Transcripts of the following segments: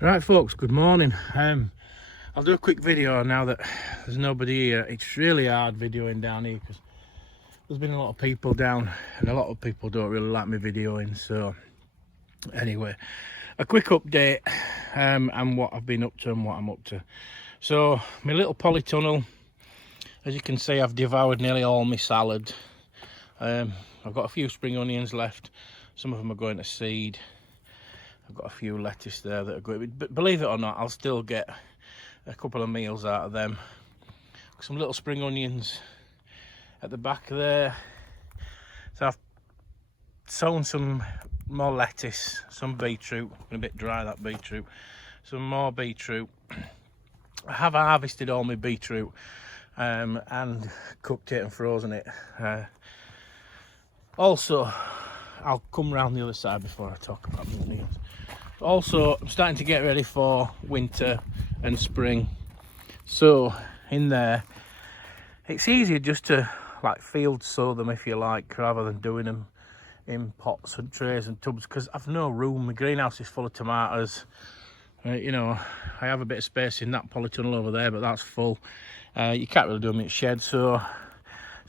Right folks, good morning. I'll do a quick video now that there's nobody here. It's really hard videoing down here because there's been a lot of people down and a lot of people don't really like me videoing. So anyway, a quick update and what I've been up to and what I'm up to. So my little polytunnel, as you can see, I've devoured nearly all my salad. I've got a few spring onions left. Some of them are going to seed. I've got a few lettuce there that are good, but believe it or not, I'll still get a couple of meals out of them. Some little spring onions at the back there. So I've sown some more lettuce, some beetroot, a bit dry that beetroot, some more beetroot. I have harvested all my beetroot and cooked it and frozen it. Also, I'll come round the other side before I talk about the meals. Also, I'm starting to get ready for winter and spring. So in there, it's easier just to like field sow them if you like, rather than doing them in pots and trays and tubs, because I've no room. My greenhouse is full of tomatoes. You know, I have a bit of space in that polytunnel over there, but that's full. You can't really do them in shed. So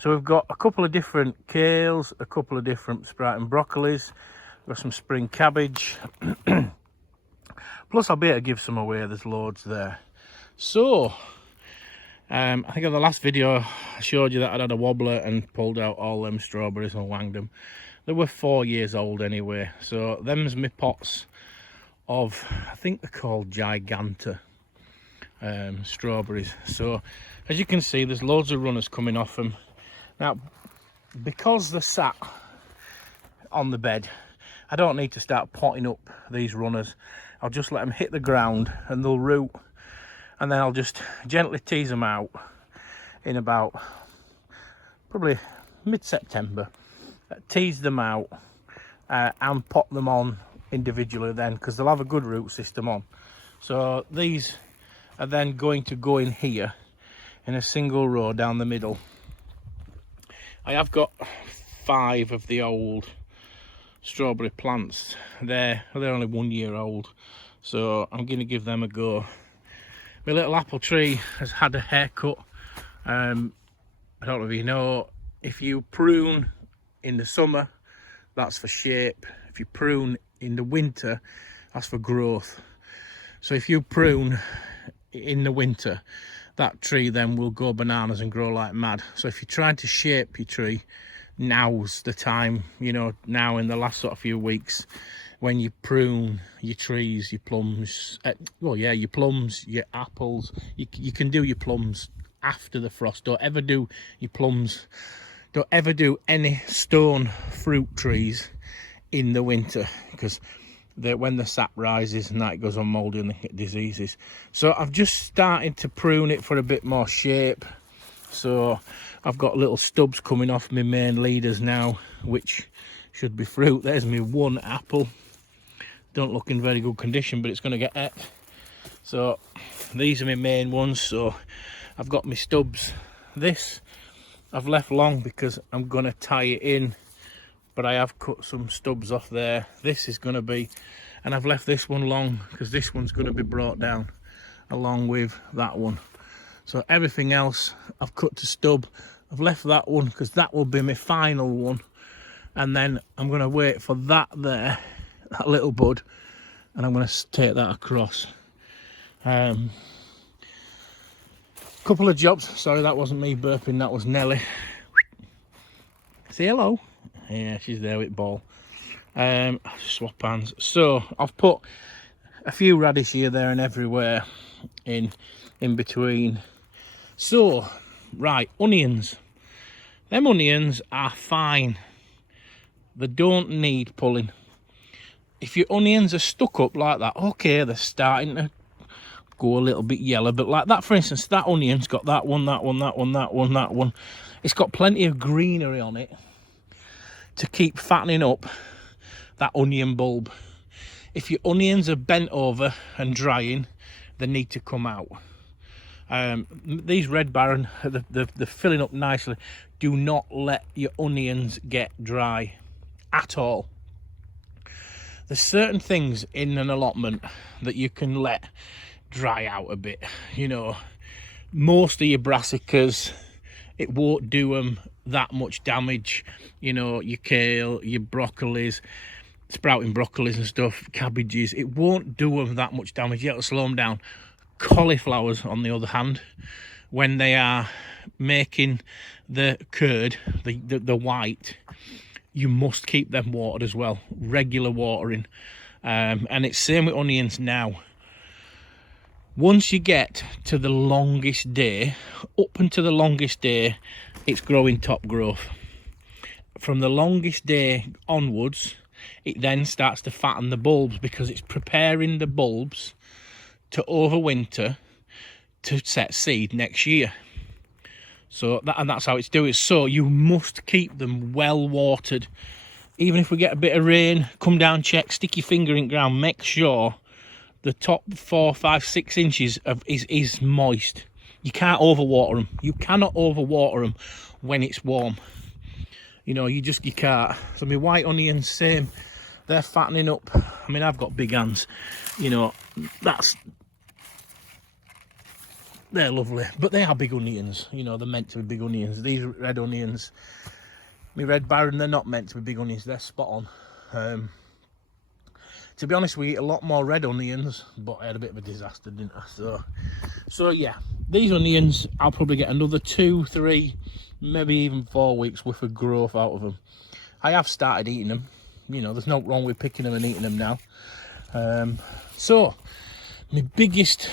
we've got a couple of different kales, a couple of different sprouting broccolis. We've got some spring cabbage. Plus I'll be able to give some away, there's loads there. So, I think in the last video I showed you that I'd had a wobbler and pulled out all them strawberries and wanged them. They were 4 years old anyway. So them's my pots of, I think they're called Giganta strawberries. So as you can see, there's loads of runners coming off them. Now, because they're sat on the bed, I don't need to start potting up these runners. I'll just let them hit the ground and they'll root, and then I'll just gently tease them out in about probably mid-September. Tease them out and pot them on individually then, because they'll have a good root system on. So these are then going to go in here in a single row down the middle. I have got 5 of the old strawberry plants. They're only 1 year old, so I'm going to give them a go. My little apple tree has had a haircut. I don't know if you know, if you prune in the summer, that's for shape. If you prune in the winter, that's for growth. So if you prune in the winter, that tree then will go bananas and grow like mad. So if you're trying to shape your tree, now's the time, you know, now in the last sort of few weeks, when you prune your trees, your plums, your plums, your apples, you can do your plums after the frost. Don't ever do your plums, don't ever do any stone fruit trees in the winter, because when the sap rises and that, it goes on mouldy and they hit diseases. So I've just started to prune it for a bit more shape. So I've got little stubs coming off my main leaders now, which should be fruit. There's me one apple. Don't look in very good condition, but it's going to get et. So these are my main ones. So I've got my stubs. This I've left long because I'm going to tie it in, but I have cut some stubs off there. This is going to be, and I've left this one long because this one's going to be brought down along with that one. So everything else I've cut to stub. I've left that one because that will be my final one, and then I'm going to wait for that there, that little bud, and I'm going to take that across. Couple of jobs. Sorry, that wasn't me burping, that was Nelly. Say hello. Yeah, she's there with ball. Swap hands. So I've put a few radish here, there and everywhere in between. So right, onions. Them onions are fine. They don't need pulling. If your onions are stuck up like that, okay, they're starting to go a little bit yellow, but like that, for instance, that onion's got that one, that one, that one, that one, that one. It's got plenty of greenery on it to keep fattening up that onion bulb. If your onions are bent over and drying, they need to come out. These Red Baron, they're filling up nicely. Do not let your onions get dry at all. there's certain things in an allotment that you can let dry out a bit. You know, most of your brassicas, it won't do them that much damage. You know, your kale, your broccolis, sprouting broccolis and stuff, cabbages, it won't do them that much damage. It'll slow them down. Cauliflowers, on the other hand, when they are making the curd, the white, you must keep them watered as well, regular watering. And it's same with onions now. Once you get to the longest day, up until the longest day, it's growing top growth. From the longest day onwards, it then starts to fatten the bulbs, because it's preparing the bulbs to overwinter to set seed next year. So that's how it's doing. So you must keep them well watered. Even if we get a bit of rain, come down, check, stick your finger in the ground, make sure the top 4, 5, 6 inches is moist. You can't overwater them. You cannot overwater them when it's warm. You know, you can't. So my white onions, same. They're fattening up. I mean, I've got big hands. You know, they're lovely. But they are big onions. You know, they're meant to be big onions. These red onions, my Red Baron, they're not meant to be big onions. They're spot on. To be honest, we eat a lot more red onions, but I had a bit of a disaster, didn't I? So yeah, these onions, I'll probably get another 2, 3, maybe even 4 weeks worth of growth out of them. I have started eating them. You know, there's no wrong with picking them and eating them now. So my biggest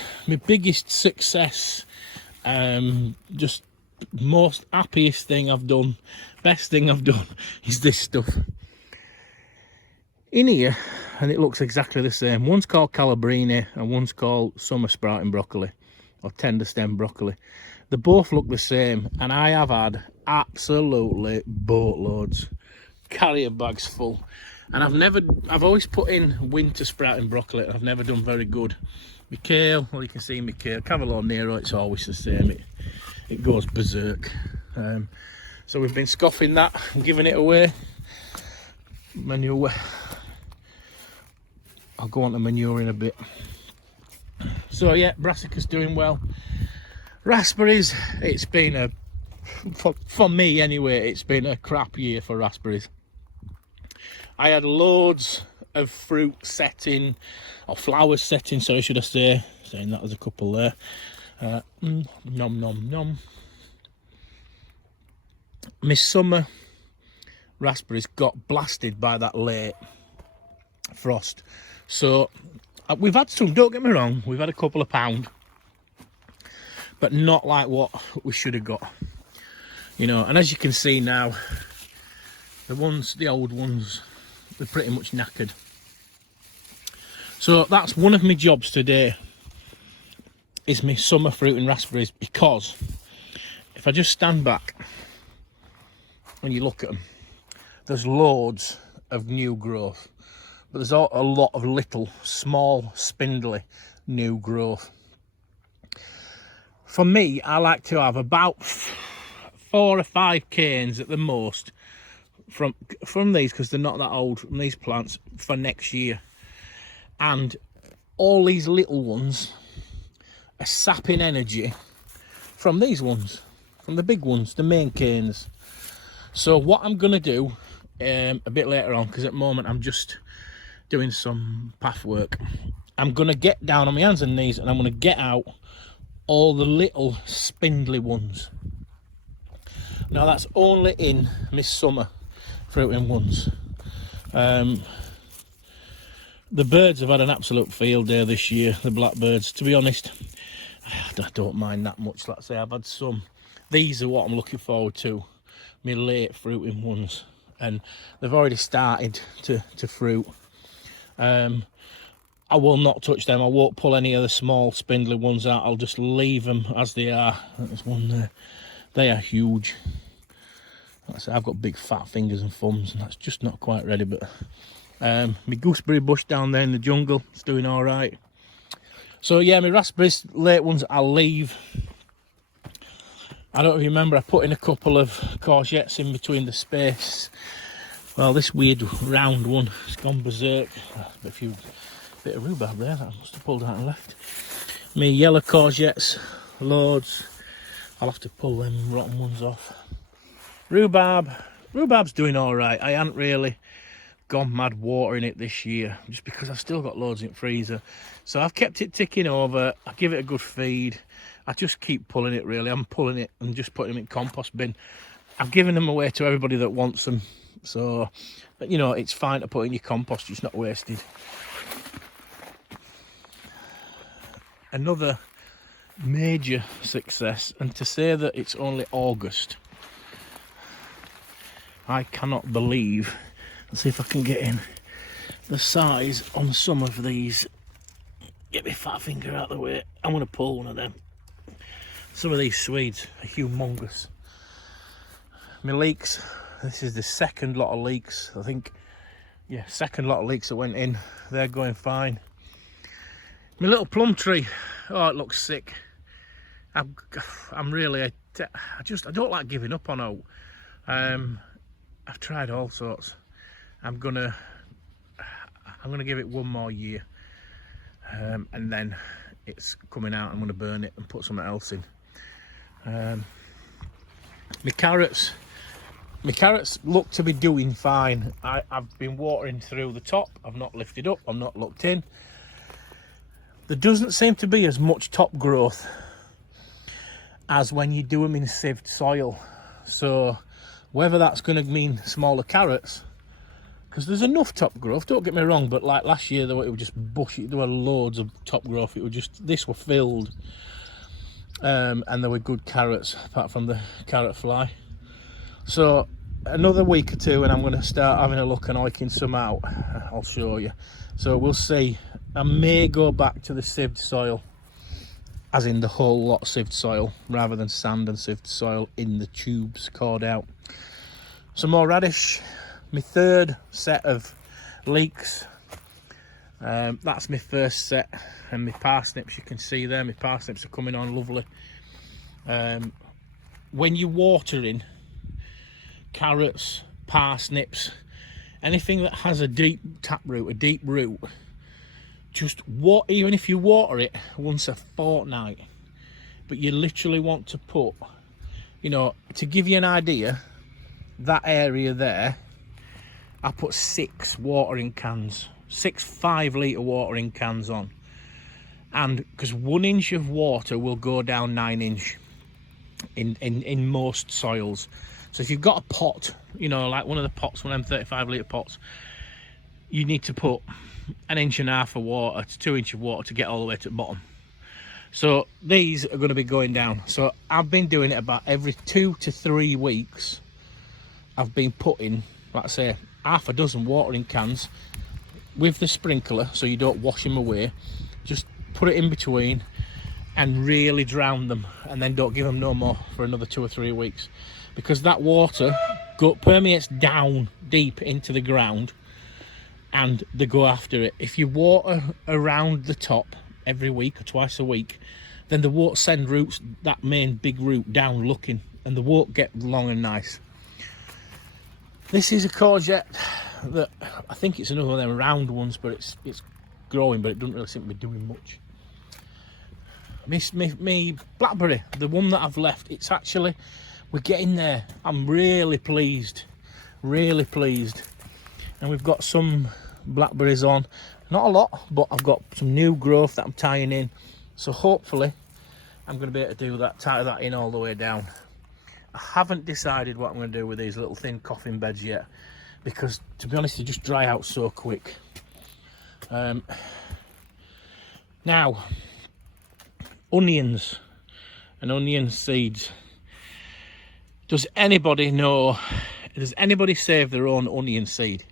success, just most happiest thing I've done, best thing I've done, is this stuff in here, and it looks exactly the same. One's called Calabrini and one's called Summer Sprouting Broccoli, or Tender Stem Broccoli. They both look the same, and I have had absolutely boatloads, carrier bags full. And I've always put in winter sprouting broccoli. I've never done very good. My kale, well, you can see my kale, Cavolo Nero, it's always the same. It goes berserk. So we've been scoffing that and giving it away. Manure. I'll go on to manure in a bit. So yeah, brassicas doing well. Raspberries, it's been for me anyway, it's been a crap year for raspberries. I had loads of fruit setting, or flowers setting, sorry, should I say. Saying that there's a couple there. Nom nom nom. My summer raspberries got blasted by that late frost. So we've had some, don't get me wrong, we've had a couple of pound, but not like what we should have got. You know, and as you can see now, the old ones, they're pretty much knackered. So that's one of my jobs today, is my summer fruit and raspberries, because if I just stand back and you look at them, there's loads of new growth, but there's a lot of little, small, spindly new growth. For me, I like to have about 4 or 5 canes at the most from these, because they're not that old, from these plants, for next year. And all these little ones are sapping energy from these ones, from the big ones, the main canes. So what I'm going to do a bit later on, because at the moment I'm just doing some path work, I'm going to get down on my hands and knees and I'm going to get out all the little spindly ones. Now that's only in my summer fruiting ones. The birds have had an absolute field day this year, the blackbirds. To be honest, I don't mind that much. Let's say I've had some. These are what I'm looking forward to, my late fruiting ones, and they've already started to fruit. I will not touch them. I won't pull any of the small spindly ones out. I'll just leave them as they are. There's one there. They are huge. Like I say, I've got big fat fingers and thumbs, and that's just not quite ready. But my gooseberry bush down there in the jungle, it's doing all right. So yeah, my raspberries, late ones, I'll leave. I don't remember, I put in a couple of courgettes in between the space Well, this weird round one has gone berserk. A bit of rhubarb there that I must have pulled out and left. Me yellow courgettes, loads. I'll have to pull them rotten ones off. Rhubarb's doing all right. I haven't really gone mad watering it this year, just because I've still got loads in the freezer. So I've kept it ticking over. I give it a good feed. I just keep pulling it, really. I'm pulling it and just putting them in compost bin. I've given them away to everybody that wants them. So, you know, it's fine to put in your compost, it's not wasted. Another major success, and to say that it's only August, I cannot believe. Let's see if I can get in the size on some of these. Get my fat finger out of the way. I'm going to pull one of them. Some of these Swedes are humongous. My leeks, this is the second lot of leeks, I think. Yeah, second lot of leeks that went in. They're going fine. My little plum tree, oh, it looks sick. I'm really, I don't like giving up on oat. I've tried all sorts. I'm gonna give it one more year, and then it's coming out. I'm gonna burn it and put something else in. My carrots look to be doing fine. I've been watering through the top. I've not lifted up. I've not looked in. There doesn't seem to be as much top growth as when you do them in sieved soil. So whether that's going to mean smaller carrots, because there's enough top growth, don't get me wrong, but like last year it was just bushy. There were loads of top growth. It was just, this were filled, and there were good carrots apart from the carrot fly. So another week or two and I'm going to start having a look and hiking some out. I'll show you. So we'll see. I may go back to the sieved soil, as in the whole lot sieved soil, rather than sand and sieved soil in the tubes cored out. Some more radish. My third set of leeks. That's my first set. And my parsnips, you can see there, my parsnips are coming on lovely. When you're watering carrots, parsnips, anything that has a deep taproot, a deep root, even if you water it once a fortnight, but you literally want to put, you know, to give you an idea, that area there, I put 6 watering cans, 6 5-litre watering cans on, and because 1 inch of water will go down 9 inch in most soils. So if you've got a pot, you know, like one of the pots, one of them 35-litre pots, you need to put 1.5 inches of water to 2 inches of water to get all the way to the bottom. So these are going to be going down. So I've been doing it about every 2 to 3 weeks. I've been putting, like I say, half a dozen watering cans with the sprinkler, so you don't wash them away. Just put it in between and really drown them, and then don't give them no more for another 2 or 3 weeks, because that water permeates down deep into the ground and they go after it. If you water around the top every week or twice a week, then they won't send roots, that main big root, down looking, and they won't get long and nice. This is a courgette that I think it's another one of them round ones, but it's growing, but it doesn't really seem to be doing much. Me blackberry, the one that I've left, it's actually, we're getting there. I'm really pleased, and we've got some blackberries on, not a lot, but I've got some new growth that I'm tying in, so hopefully I'm going to be able to do that, tie that in all the way down. I haven't decided what I'm going to do with these little thin coffin beds yet, because to be honest they just dry out so quick. Now, onions and onion seeds. Does anybody save their own onion seed?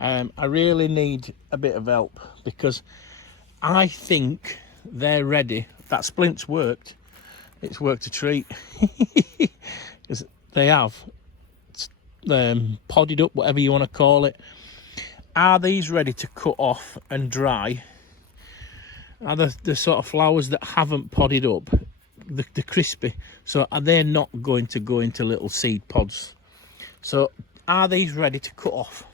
I really need a bit of help, because I think they're ready. That splint's worked. It's worked a treat. They have podded up, whatever you want to call it. Are these ready to cut off and dry? Are the sort of flowers that haven't podded up, the crispy, so are they not going to go into little seed pods? So Are these ready to cut off?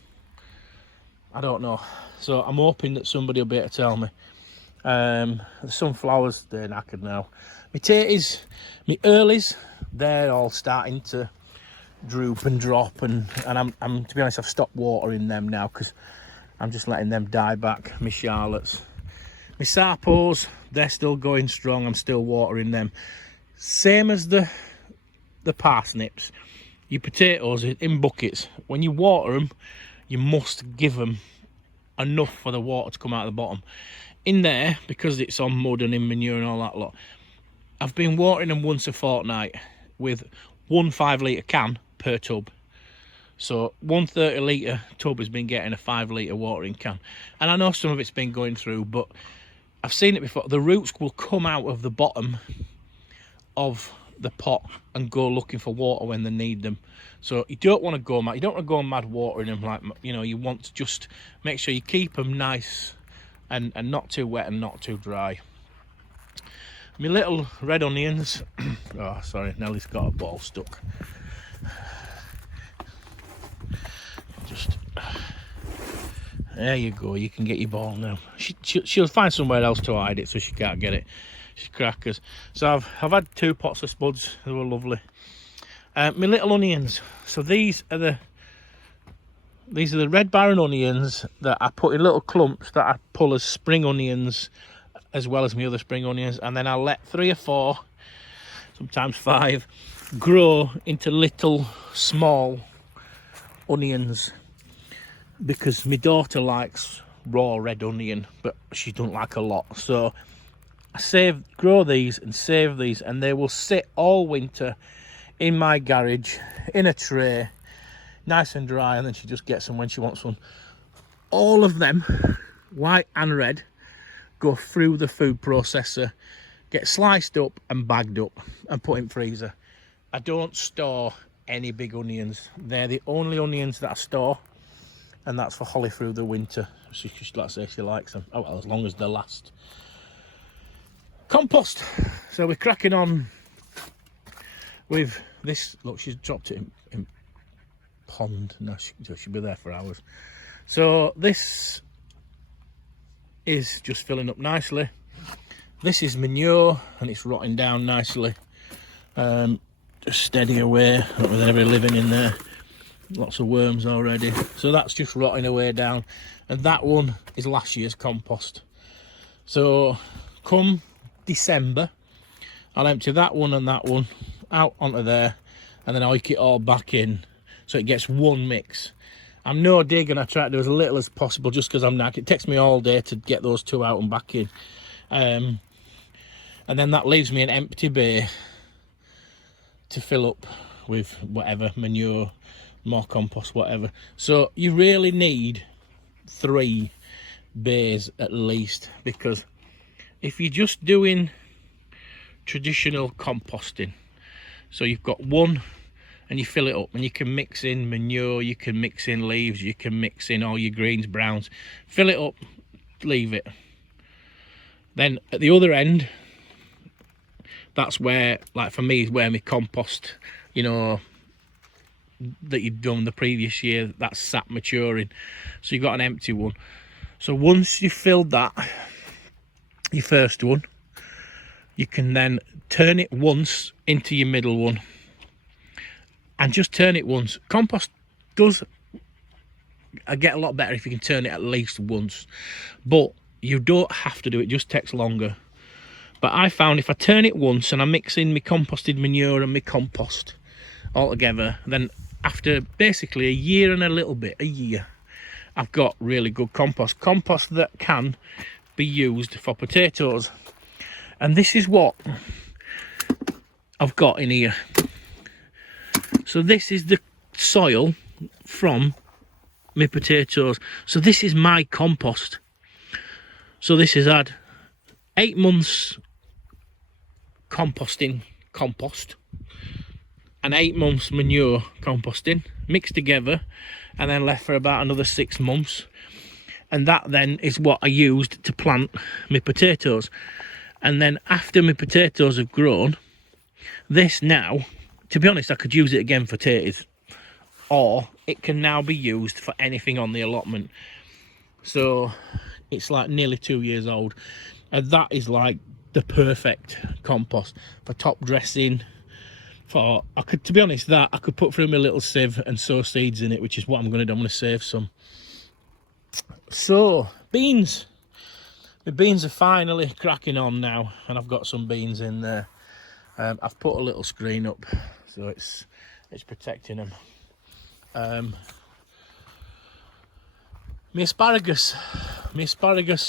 I don't know. So I'm hoping that somebody will be able to tell me. The sunflowers, they're knackered now. My tatties, my earlies, they're all starting to droop and drop, and I'm to be honest, I've stopped watering them now because I'm just letting them die back. My Charlottes, my Sarpos, they're still going strong. I'm still watering them. Same as the parsnips. Your potatoes in buckets, when you water them, you must give them enough for the water to come out of the bottom. In there, because it's on mud and in manure and all that lot, I've been watering them once a fortnight with 1 5-litre can per tub. So 1 30-litre tub has been getting a 5-litre watering can. And I know some of it's been going through, but I've seen it before. The roots will come out of the bottom of the pot and go looking for water when they need them. So you don't want to go mad. You don't want to go mad watering them, like, you know, you want to just make sure you keep them nice and not too wet and not too dry. My little red onions. Oh, sorry, Nellie's got a ball stuck. Just there you go. You can get your ball now. She'll find somewhere else to hide it so she can't get it. She's crackers. So I've had 2 pots of spuds. They were lovely. My little onions. So these are the red Baron onions that I put in little clumps that I pull as spring onions, as well as my other spring onions, and then I'll let 3 or 4, sometimes 5, grow into little small onions, because my daughter likes raw red onion, but she doesn't like a lot. So I grow these and save these, and they will sit all winter in my garage in a tray, nice and dry, and then she just gets them when she wants one. All of them, white and red, go through the food processor, get sliced up and bagged up and put in freezer. I don't store any big onions. They're the only onions that I store, and that's for Holly through the winter. Let's say she likes them. Oh well, as long as they last. Compost. So we're cracking on with this. Look, she's dropped it in pond. Now she'll be there for hours. So this is just filling up nicely. This is manure, and it's rotting down nicely. Just steady away. Not with anybody living in there. Lots of worms already. So that's just rotting away down. And that one is last year's compost. So come December, I'll empty that one and that one out onto there, and then I'll hook it all back in so it gets one mix. I'm no dig, and I try to do as little as possible just because I'm knackered. It takes me all day to get those 2 out and back in. And then that leaves me an empty bay to fill up with whatever, manure, more compost, whatever. So you really need 3 bays at least, because if you're just doing traditional composting, so you've got one and you fill it up, and you can mix in manure, you can mix in leaves, you can mix in all your greens, browns, fill it up, leave it. Then at the other end, that's where, like for me, is where my compost, you know, that you've done the previous year, that's sat maturing. So you've got an empty one. So once you've filled that, your first one, you can then turn it once into your middle one, and just turn it once. Compost does get a lot better if you can turn it at least once, but you don't have to do it. It just takes longer. But I found if I turn it once and I mix in my composted manure and my compost all together, then after basically a year and a little bit, I've got really good compost that can be used for potatoes. And this is what I've got in here. So this is the soil from my potatoes. So this is my compost. So this has had 8 months compost and 8 months manure composting mixed together, and then left for about another 6 months. And that then is what I used to plant my potatoes. And then after my potatoes have grown, this now, to be honest, I could use it again for tatties. or it can now be used for anything on the allotment. So it's like nearly 2 years old, and that is like the perfect compost for top dressing. For to be honest, that I could put through my little sieve and sow seeds in it, which is what I'm going to do. I'm going to save some. So beans, the beans are finally cracking on now, and I've got some beans in there. I've put a little screen up so it's protecting them. My asparagus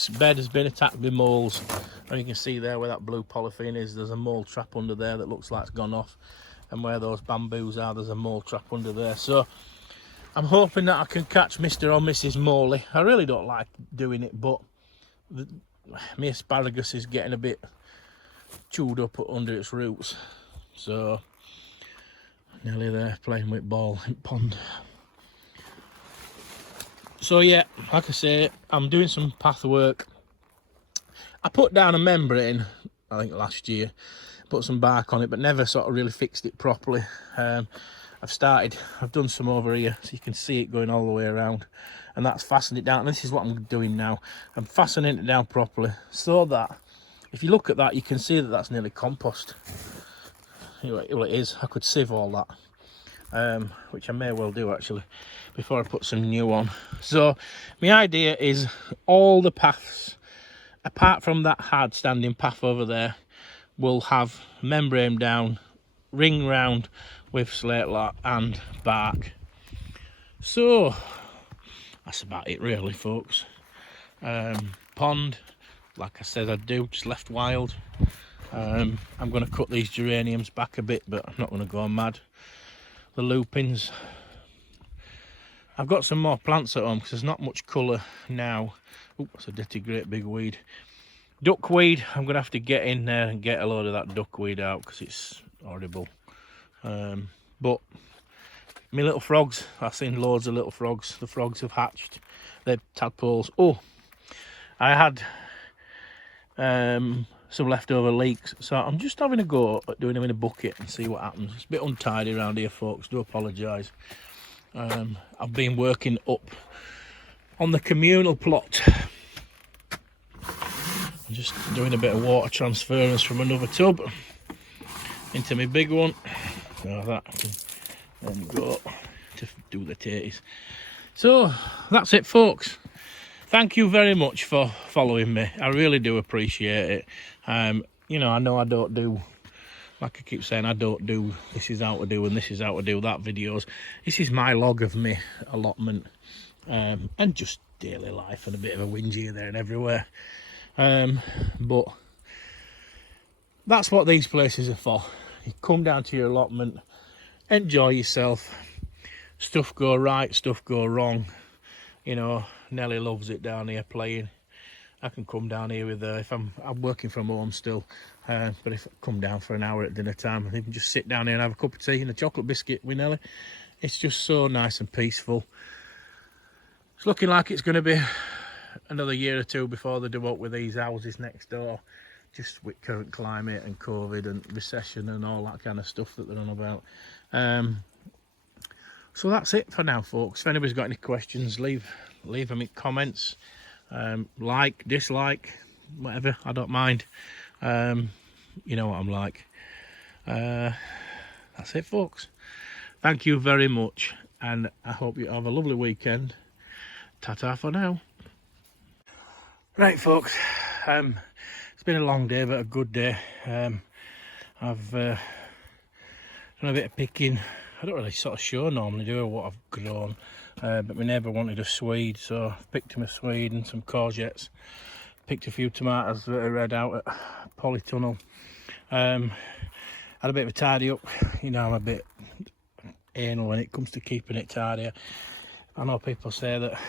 bed has been attacked by moles, and you can see there where that blue polythene is, there's a mole trap under there that looks like it's gone off, and where those bamboos are, there's a mole trap under there. So I'm hoping that I can catch Mr. or Mrs. Morley. I really don't like doing it, but my asparagus is getting a bit chewed up under its roots, so nearly there playing with ball in pond. So yeah, like I say, I'm doing some path work. I put down a membrane, I think last year, put some bark on it, but never sort of really fixed it properly. I've done some over here, so you can see it going all the way around, and that's fastened it down. And this is what I'm doing now. I'm fastening it down properly, so that if you look at that, you can see that that's nearly compost. Well, it is. I could sieve all that, which I may well do actually, before I put some new on. So my idea is all the paths, apart from that hard standing path over there, will have membrane down, ring round with slate lock and bark. So that's about it really, folks. Pond, like I said I'd do, just left wild. I'm going to cut these geraniums back a bit, but I'm not going to go mad. The lupins, I've got some more plants at home because there's not much colour now. Oh, that's a dirty great big weed. Duckweed, I'm going to have to get in there and get a load of that duckweed out because it's horrible. But my little frogs, I've seen loads of little frogs. The frogs have hatched. They're tadpoles. Oh, I had some leftover leeks, so I'm just having a go at doing them in a bucket and see what happens. It's a bit untidy around here, folks, do apologise. I've been working up on the communal plot. I'm just doing a bit of water transference from another tub into my big one, so that I can then go to do the taties. So that's it, folks. Thank you very much for following me. I really do appreciate it. You know I don't do, like I keep saying, I don't do this is how to do and this is how to do that videos. This is my log of me allotment, and just daily life, and a bit of a whinge here, there and everywhere. But that's what these places are for. You come down to your allotment, enjoy yourself. Stuff go right, stuff go wrong. You know, Nelly loves it down here playing. I can come down here with her if I'm working from home still, but if I come down for an hour at dinner time, I can just sit down here and have a cup of tea and a chocolate biscuit with Nelly. It's just so nice and peaceful. It's looking like it's going to be another year or two before they do up with these houses next door, just with current climate and COVID and recession and all that kind of stuff that they're on about. So that's it for now, folks. If anybody's got any questions, leave them in comments. Like, dislike, whatever, I don't mind. You know what I'm like. That's it, folks. Thank you very much, and I hope you have a lovely weekend. Ta-ta for now. Right, folks, it's been a long day, but a good day. I've done a bit of picking. I don't really sort of show normally, do I, what I've grown, but my neighbour wanted a swede, so I've picked him a swede and some courgettes. Picked a few tomatoes that are red out at Polytunnel. Had a bit of a tidy up. You know, I'm a bit anal when it comes to keeping it tidy. I know people say that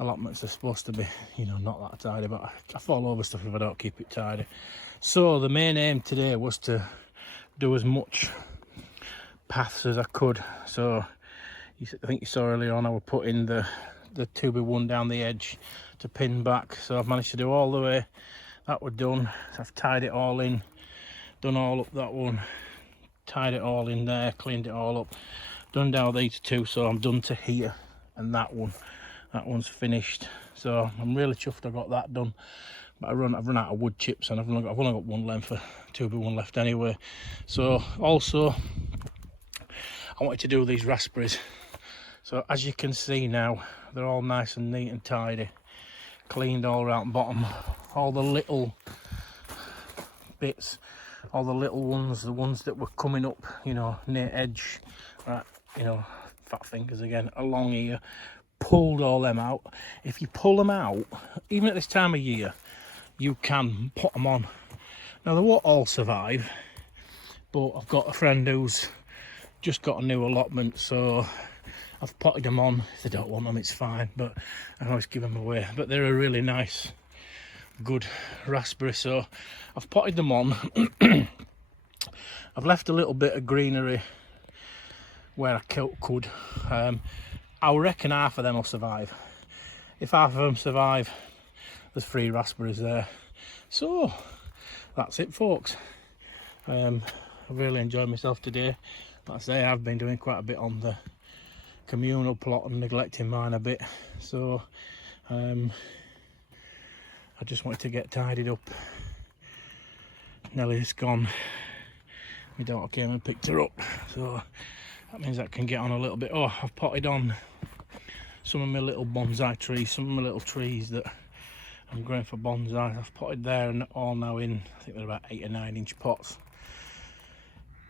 allotments are supposed to be, you know, not that tidy, but I fall over stuff if I don't keep it tidy. So the main aim today was to do as much paths as I could. So I think you saw earlier on I was putting the 2x1 down the edge to pin back, so I've managed to do all the way. That was done. So I've tied it all in, done all up that one, tied it all in there, cleaned it all up. done down these two, so I'm done to here, and that one's finished. So I'm really chuffed I got that done. But I've run out of wood chips, and I've only got one left for one left anyway. So also I wanted to do these raspberries. So as you can see now, they're all nice and neat and tidy, cleaned all around bottom. All the little bits, all the little ones, the ones that were coming up, you know, near edge, right, you know, fat fingers again, along here, pulled all them out. If you pull them out, even at this time of year, you can put them on. Now they won't all survive, but I've got a friend who's just got a new allotment, so I've potted them on. If they don't want them, it's fine, but I always give them away. But they're a really nice, good raspberry, so I've potted them on. I've left a little bit of greenery where I could. I reckon half of them will survive. If half of them survive, there's 3 raspberries there. So that's it, folks. I've really enjoyed myself today. Like I say, I've been doing quite a bit on the communal plot and neglecting mine a bit, so I just wanted to get tidied up. Nellie's gone, my daughter came and picked her up, so that means I can get on a little bit. Oh, I've potted on some of my little bonsai trees, some of my little trees that I'm growing for bonsai. I've potted there and all now in, I think they're about 8 or 9 inch pots.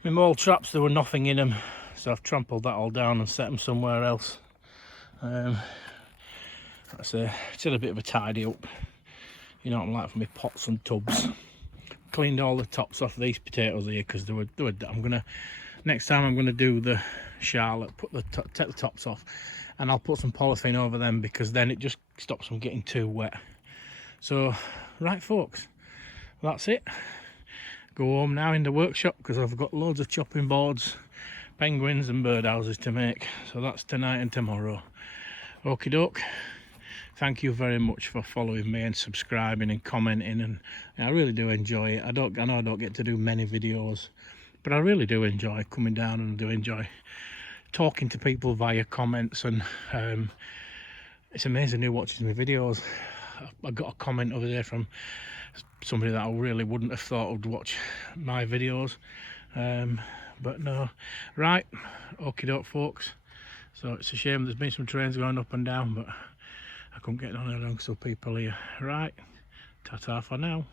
My mole traps, there were nothing in them, so I've trampled that all down and set them somewhere else. That's still a bit of a tidy up, you know what I'm like for my pots and tubs. Cleaned all the tops off these potatoes here because they were next time I'm gonna do the Charlotte, take the tops off, and I'll put some polythene over them because then it just stops them getting too wet. So right, folks, that's it. Go home now in the workshop because I've got loads of chopping boards, penguins and birdhouses to make. So that's tonight and tomorrow. Okie doke. Thank you very much for following me and subscribing and commenting, and I really do enjoy it. I know I don't get to do many videos, but I really do enjoy coming down, and do enjoy talking to people via comments, and it's amazing who watches my videos. I got a comment over there from somebody that I really wouldn't have thought would watch my videos, but no. Right, okie doke, folks. So it's a shame there's been some trains going up and down, but I couldn't get on along so people here. Right, ta-ta for now.